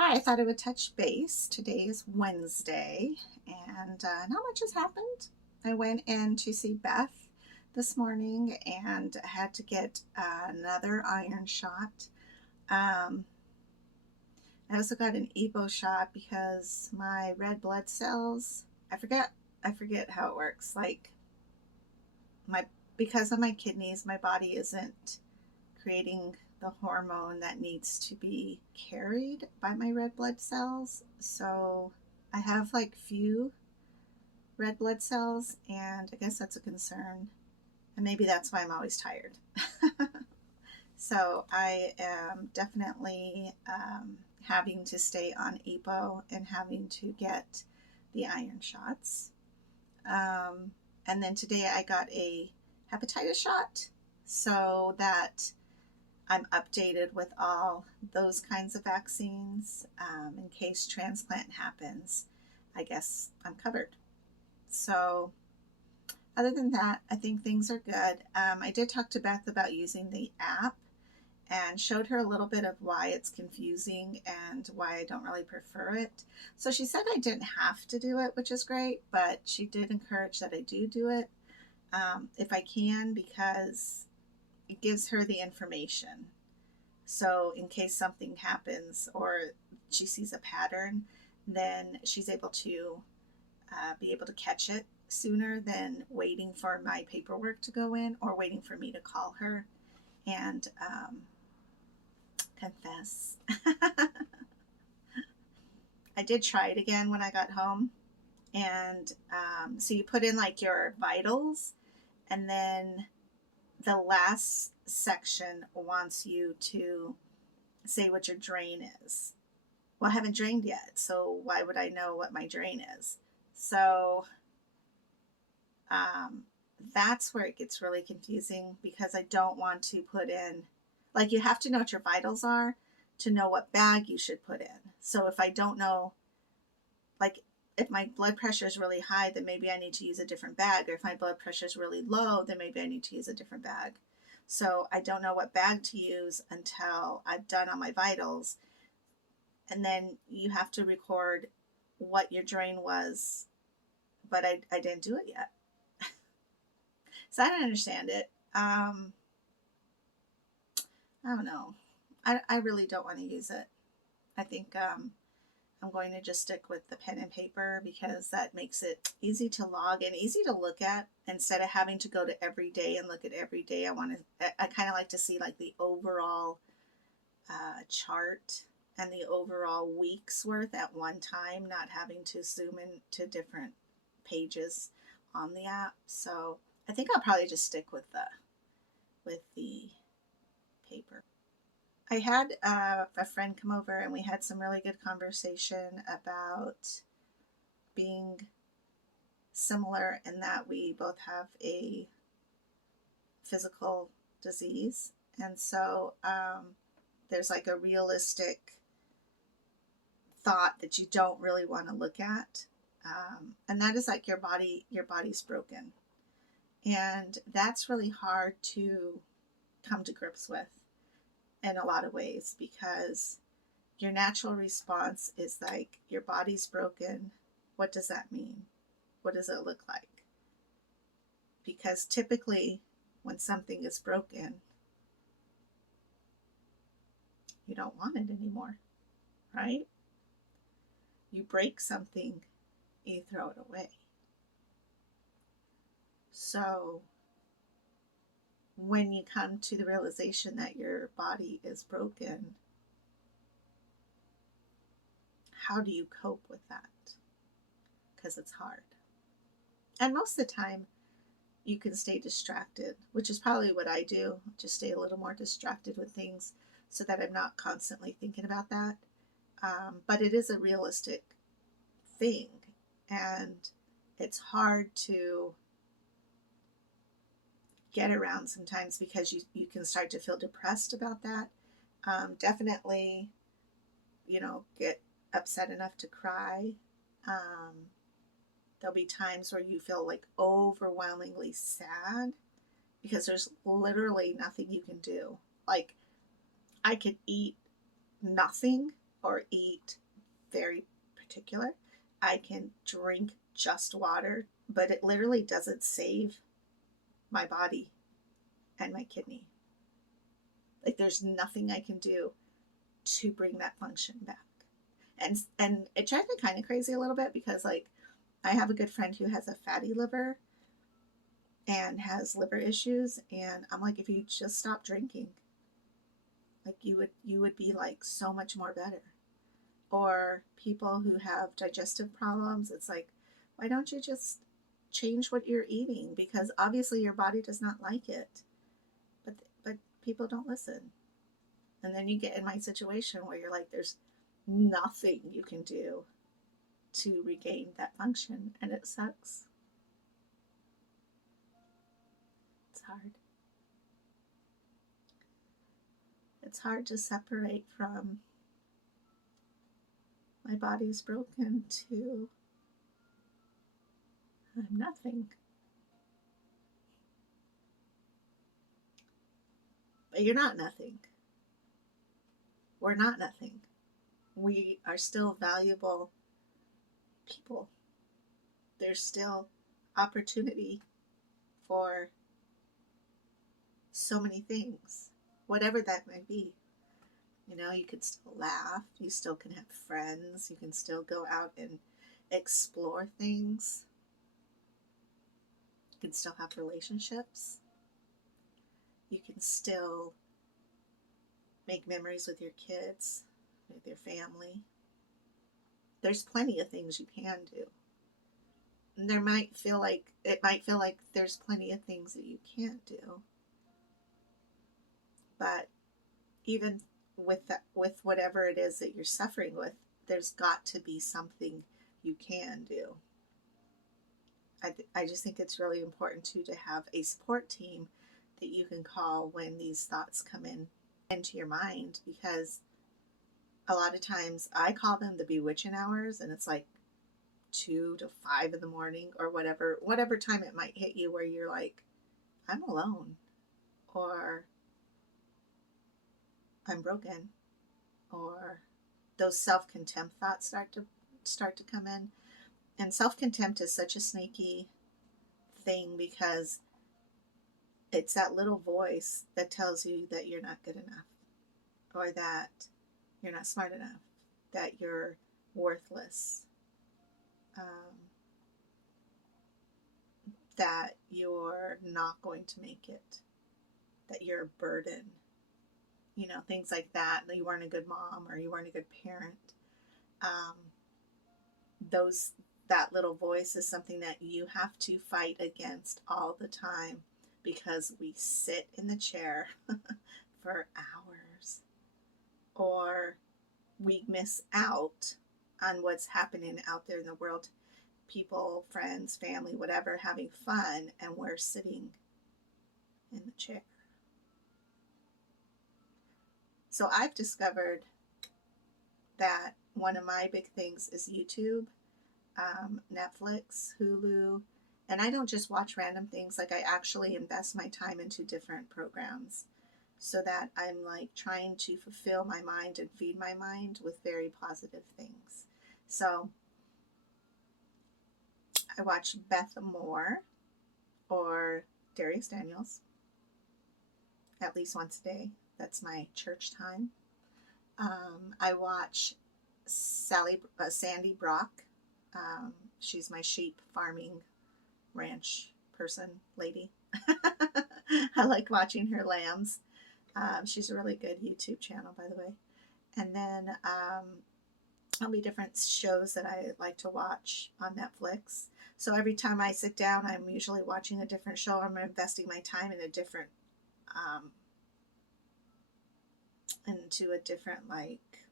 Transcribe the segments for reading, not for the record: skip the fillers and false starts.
Hi, I thought I would touch base. Today is Wednesday, and not much has happened. I went in to see Beth this morning and had to get another iron shot. Um, I also got an EPO shot because my red blood cells. I forget how it works. Like my because of my kidneys, my body isn't creating the hormone that needs to be carried by my red blood cells. So I have like few red blood cells, and I guess that's a concern. And maybe that's why I'm always tired. So I am definitely having to stay on EPO and having to get the iron shots. Um, and then today I got a hepatitis shot so that I'm updated with all those kinds of vaccines in case transplant happens. I guess I'm covered. So, other than that, I think things are good. I did talk to Beth about using the app and showed her a little bit of why it's confusing and why I don't really prefer it. So, she said I didn't have to do it, which is great, but she did encourage that I do it if I can because it gives her the information. So, in case something happens or she sees a pattern, then she's able to be able to catch it sooner than waiting for my paperwork to go in or waiting for me to call her and confess. I did try it again when I got home. And so you put in like your vitals, and then the last section wants you to say what your drain is. Well, I haven't drained yet, so why would I know what my drain is? So um, that's where it gets really confusing because I don't want to put in, like, you have to know what your vitals are to know what bag you should put in. So if I don't know, like, if my blood pressure is really high, then maybe I need to use a different bag. Or if my blood pressure is really low, then maybe I need to use a different bag. So I don't know what bag to use until I've done all my vitals, and then you have to record what your drain was, but I didn't do it yet. So I don't understand it. I don't know. I really don't want to use it. I think I'm going to just stick with the pen and paper because that makes it easy to log and easy to look at instead of having to go to every day and look at every day. I kind of like to see like the overall chart and the overall week's worth at one time, not having to zoom into different pages on the app. So I think I'll probably just stick with the paper. I had a friend come over and we had some really good conversation about being similar in that we both have a physical disease. And so there's like a realistic thought that you don't really want to look at. And that is like your body's broken. And that's really hard to come to grips with in a lot of ways because your natural response is like your body's broken. What does that mean? What does it look like? Because typically, when something is broken, you don't want it anymore, right? You break something, you throw it away. So, when you come to the realization that your body is broken, how do you cope with that? Because it's hard. And most of the time, you can stay distracted, which is probably what I do. Just stay a little more distracted with things so that I'm not constantly thinking about that. But it is a realistic thing, and it's hard to get around sometimes because you can start to feel depressed about that. Definitely, get upset enough to cry. Um, there'll be times where you feel like overwhelmingly sad because there's literally nothing you can do. Like, I could eat nothing or eat very particular. I can drink just water, but it literally doesn't save my body and my kidney. Like there's nothing I can do to bring that function back. And it drives me kind of crazy a little bit because like I have a good friend who has a fatty liver and has liver issues, and I'm like, if you just stop drinking, like you would be like so much more better. Or people who have digestive problems, it's like, why don't you just change what you're eating? Because obviously your body does not like it. But people don't listen. And then you get in my situation where you're like, there's nothing you can do to regain that function, and it sucks. It's hard. It's hard to separate from my body's broken to I'm nothing. But you're not nothing. We're not nothing. We are still valuable people. There's still opportunity for so many things, whatever that may be. You know, you could still laugh, you still can have friends, you can still go out and explore things, you can still have relationships, you can still make memories with your kids, with your family. There's plenty of things you can do. And it might feel like there's plenty of things that you can't do. But even with whatever it is that you're suffering with, there's got to be something you can do. I just think it's really important too to have a support team that you can call when these thoughts come into your mind, because a lot of times I call them the bewitching hours, and it's like 2 to 5 in the morning or whatever time it might hit you where you're like, I'm alone, or I'm broken, or those self-contempt thoughts start to come in. And self-contempt is such a sneaky thing because it's that little voice that tells you that you're not good enough, or that you're not smart enough, that you're worthless, um, that you're not going to make it, that you're a burden, things like that you weren't a good mom or you weren't a good parent. um, those that little voice is something that you have to fight against all the time, because we sit in the chair for hours, or we miss out on what's happening out there in the world. People, friends, family, whatever, having fun, and we're sitting in the chair. So I've discovered that one of my big things is YouTube, Netflix, Hulu, and I don't just watch random things. Like I actually invest my time into different programs so that I'm like trying to fulfill my mind and feed my mind with very positive things. So I watch Beth Moore or Darius Daniels at least once a day. That's my church time. I watch Sandy Brock. She's my sheep farming ranch person lady. I like watching her lambs. She's a really good YouTube channel, by the way. And then there'll be different shows that I like to watch on Netflix. So every time I sit down, I'm usually watching a different show. I'm investing my time in a different into a different like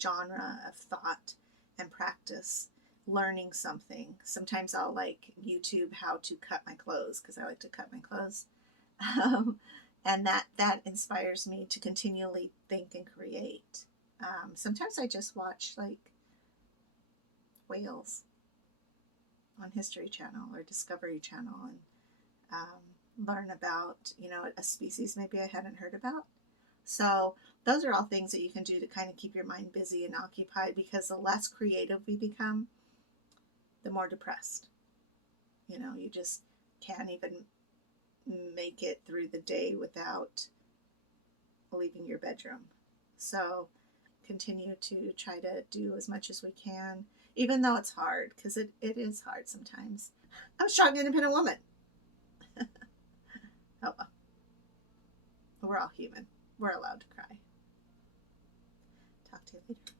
genre of thought and practice, learning something. Sometimes I'll like YouTube how to cut my clothes because I like to cut my clothes. And that inspires me to continually think and create. Sometimes I just watch like whales on History Channel or Discovery Channel, and learn about a species maybe I hadn't heard about. So those are all things that you can do to kind of keep your mind busy and occupied, because the less creative we become, the more depressed. You just can't even make it through the day without leaving your bedroom. So continue to try to do as much as we can, even though it's hard, because it is hard sometimes. I'm a strong, independent woman. Oh well, we're all human. We're allowed to cry. Talk to you later.